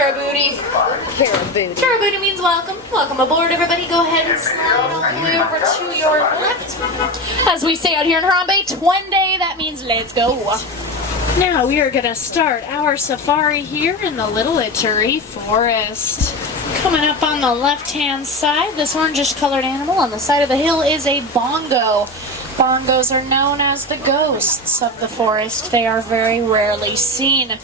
Carabooty. Carabooty. Carabooty means welcome. Welcome aboard, everybody. Go ahead and slide all the way over to your left. As we say out here in Harambe, Twende, that means let's go. Now we are going to start our safari here in the little Ituri Forest. Coming up on the left-hand side, this orangish colored animal on the side of the hill is a bongo. Bongos are known as the ghosts of the forest. They are very rarely seen.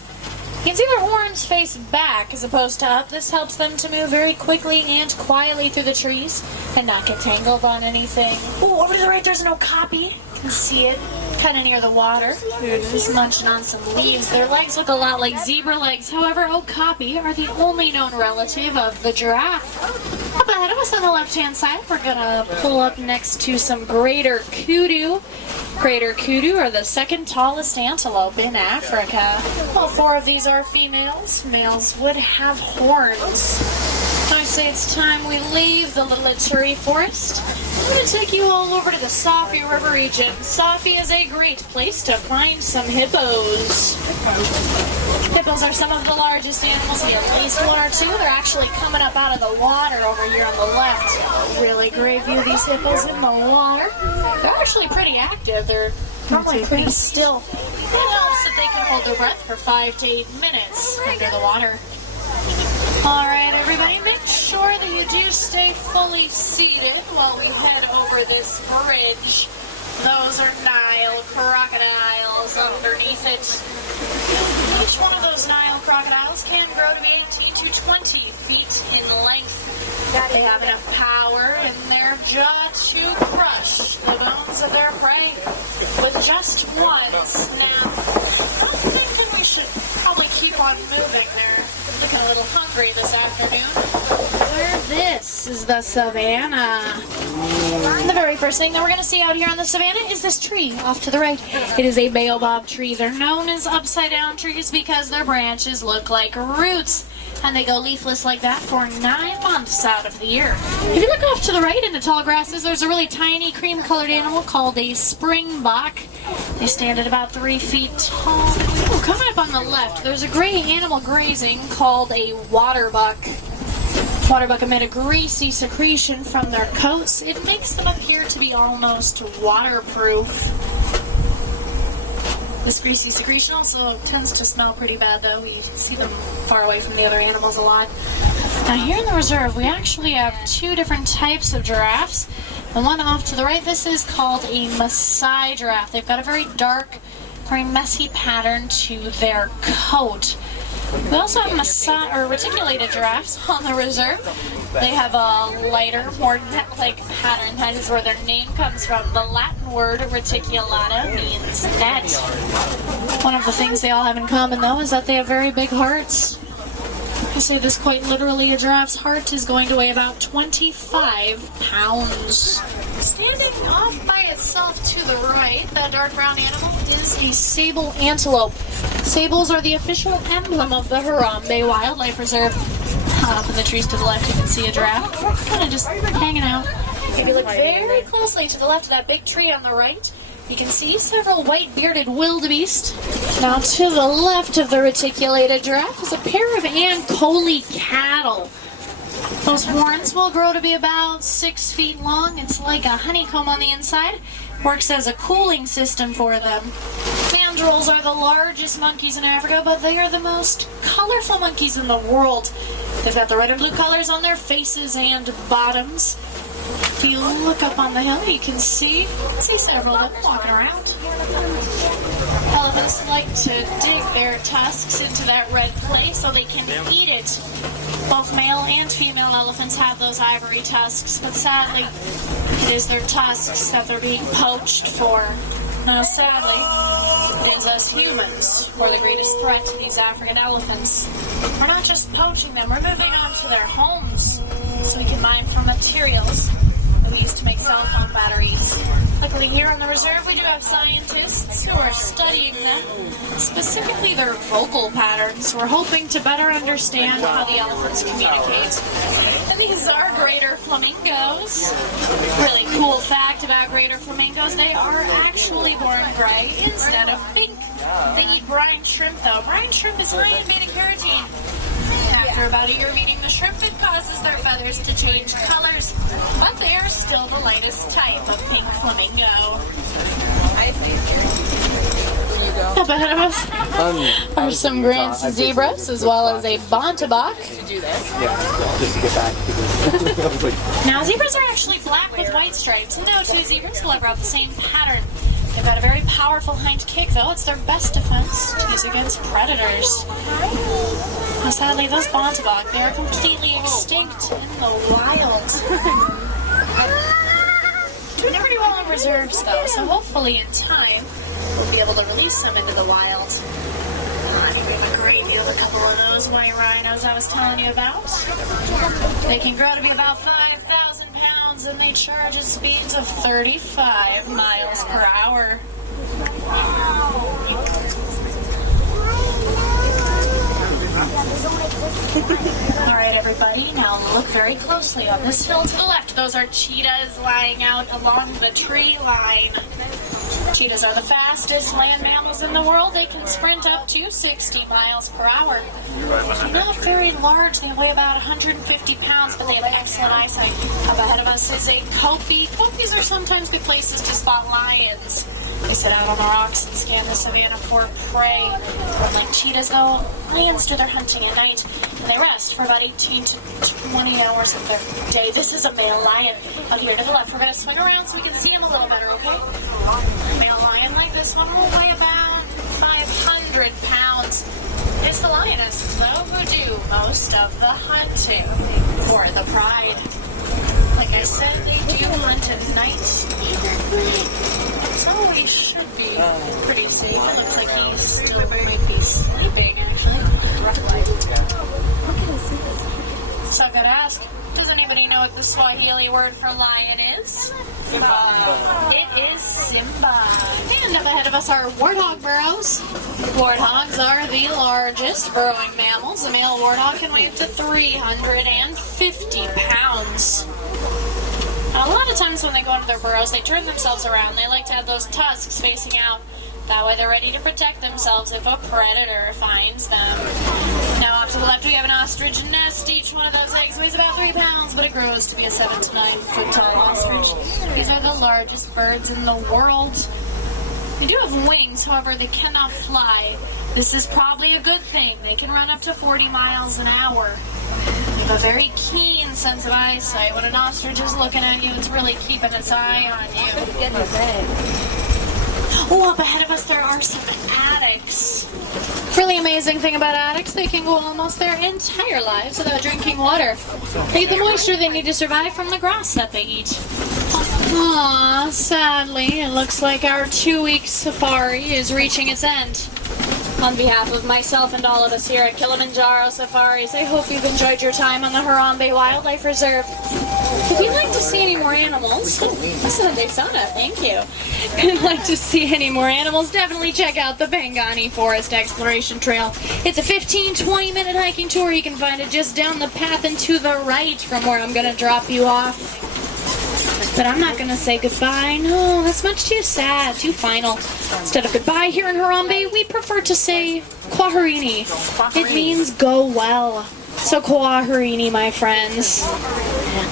You can see their horns face back as opposed to up. This helps them to move very quickly and quietly through the trees and not get tangled on anything. Oh, over to the right there's an okapi. You can see it kind of near the water. They're just munching on some leaves. Their legs look a lot like zebra legs. However, okapi are the only known relative of the giraffe. Up ahead of us on the left-hand side, we're going to pull up next to some greater kudu. Greater kudu are the second tallest antelope in Africa. All four of these are females. Males would have horns. I say it's time we leave the little Ituri Forest. I'm going to take you all over to the Safi River region. Safi is a great place to find some hippos. Hippos are some of the largest animals. We have at least one or two. They're actually coming up out of the water over here on the left. Really great view of these hippos in the water. They're actually pretty active. They're probably pretty still. It helps that they can hold their breath for 5 to 8 minutes under the water. Alright everybody, make sure that you do stay fully seated while we head over this bridge. Those are Nile crocodiles underneath it. Each one of those Nile crocodiles can grow to be 18 to 20 feet in length. They have enough power in their jaw to crush the bones of their prey with just one snap. I'm thinking we should probably keep on moving there. Looking a little hungry this afternoon. This is the savannah. The very first thing that we're going to see out here on the savannah is this tree off to the right. It is a baobab tree. They're known as upside down trees because their branches look like roots. And they go leafless like that for 9 months out of the year. If you look off to the right in the tall grasses, there's a really tiny cream-colored animal called a springbok. They stand at about 3 feet tall. Oh, coming up on the left, there's a gray animal grazing called a waterbuck. Waterbuck emit a greasy secretion from their coats. It makes them appear to be almost waterproof. This greasy secretion also tends to smell pretty bad, though. We see them far away from the other animals a lot. Now, here in the reserve, we actually have 2 different types of giraffes. The one off to the right, this is called a Maasai giraffe. They've got a very dark, very messy pattern to their coat. We also have Maasai or reticulated giraffes on the reserve. They have a lighter, more net-like pattern. That is where their name comes from. The Latin word reticulata means net. One of the things they all have in common, though, is that they have very big hearts. I say this quite literally, a giraffe's heart is going to weigh about 25 pounds. Standing off by itself to the right, that dark brown animal is a sable antelope. Sables are the official emblem of the Harambe Wildlife Reserve. Up in the trees to the left, you can see a giraffe kind of just hanging out. If you look very closely to the left of that big tree on the right, you can see several white-bearded wildebeests. Now to the left of the reticulated giraffe is a pair of Ankoli cattle. Those horns will grow to be about 6 feet long. It's like a honeycomb on the inside. Works as a cooling system for them. Mandrills are the largest monkeys in Africa, but they are the most colorful monkeys in the world. They've got the red and blue colors on their faces and bottoms. If you look up on the hill, you can see several of them walking around. Elephants like to dig their tusks into that red clay so they can eat it. Both male and female elephants have those ivory tusks, but sadly, it is their tusks that they're being poached for. Now, sadly, it is us humans who are the greatest threat to these African elephants. We're not just poaching them, we're moving on to their homes so we can mine for materials that we use to make cell phone batteries. Luckily, here on the reserve, we do have scientists who are studying them, specifically their vocal patterns. We're hoping to better understand how the elephants communicate. And these are greater flamingos. Really cool fact about greater flamingos, they are actually born gray instead of pink. They eat brine shrimp, though. Brine shrimp is high in beta-carotene. After about a year of eating the shrimp, it causes their feathers to change colors, but they are still the lightest type of pink flamingo. Up ahead of us are some grand zebras as well as a bontebok. Just to get back to this. Now, zebras are actually black with white stripes. No two zebras will ever have the same pattern. They've got a very powerful hind kick, though. It's their best defense to use against predators. Now, sadly, those bontebok, they are completely extinct in the wild. We never do well on reserves, though, so hopefully in time we'll be able to release them into the wild. I think we have a great view of a couple of those white rhinos I was telling you about. They can grow to be about 5,000 pounds and they charge at speeds of 35 miles per hour. Alright everybody, now look very closely on this hill to the left. Those are cheetahs lying out along the tree line. Cheetahs are the fastest land mammals in the world. They can sprint up to 60 miles per hour. They're not very large. They weigh about 150 pounds, but they have excellent eyesight. Up ahead of us is a kopie. Kopies are sometimes good places to spot lions. They sit out on the rocks and scan the savannah for prey. Like cheetahs, though, lions do their hunting at night, and they rest for about 18 to 20 hours of their day. This is a male lion. Out here to the left, we're going to swing around so we can see him a little better, okay? A male lion like this one will weigh about 500 pounds. It's the lionesses, though, who do most of the hunting for the pride. Like I said, they do hunt at night. So he should be pretty safe. It looks like he still might be sleeping, actually. So I've got to ask, does anybody know what the Swahili word for lion is? It is Simba. And up ahead of us are warthog burrows. Warthogs are the largest burrowing mammals. A male warthog can weigh up to 350 pounds. Now, a lot of times when they go into their burrows, they turn themselves around. They like to have those tusks facing out. That way they're ready to protect themselves if a predator finds them. Now off to the left we have an ostrich nest. Each one of those eggs weighs about 3 pounds, but it grows to be a 7 to 9 foot tall ostrich. These are the largest birds in the world. They do have wings, however they cannot fly. This is probably a good thing. They can run up to 40 miles an hour. They have a very keen sense of eyesight. When an ostrich is looking at you, it's really keeping its eye on you. Oh, up ahead of us there are some addax. Really amazing thing about addax, they can go almost their entire lives without drinking water. They get the moisture they need to survive from the grass that they eat. Aww, sadly, it looks like our 2-week safari is reaching its end. On behalf of myself and all of us here at Kilimanjaro Safaris, I hope you've enjoyed your time on the Harambe Wildlife Reserve. If you'd like to see any more animals, Sunday Sauna, thank you. If you'd like to see any more animals, definitely check out the Serengeti Forest Exploration Trail. It's a 15-20 minute hiking tour. You can find it just down the path and to the right from where I'm going to drop you off. But I'm not going to say goodbye. No, that's much too sad, too final. Instead of goodbye here in Harambe, we prefer to say kwaherini. It means go well. So kwaherini, my friends.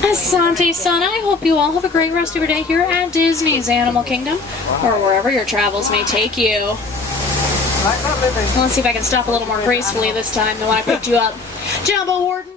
Asante Sana, I hope you all have a great rest of your day here at Disney's Animal Kingdom, or wherever your travels may take you. Let's see if I can stop a little more gracefully this time than when I picked you up. Jumbo Warden.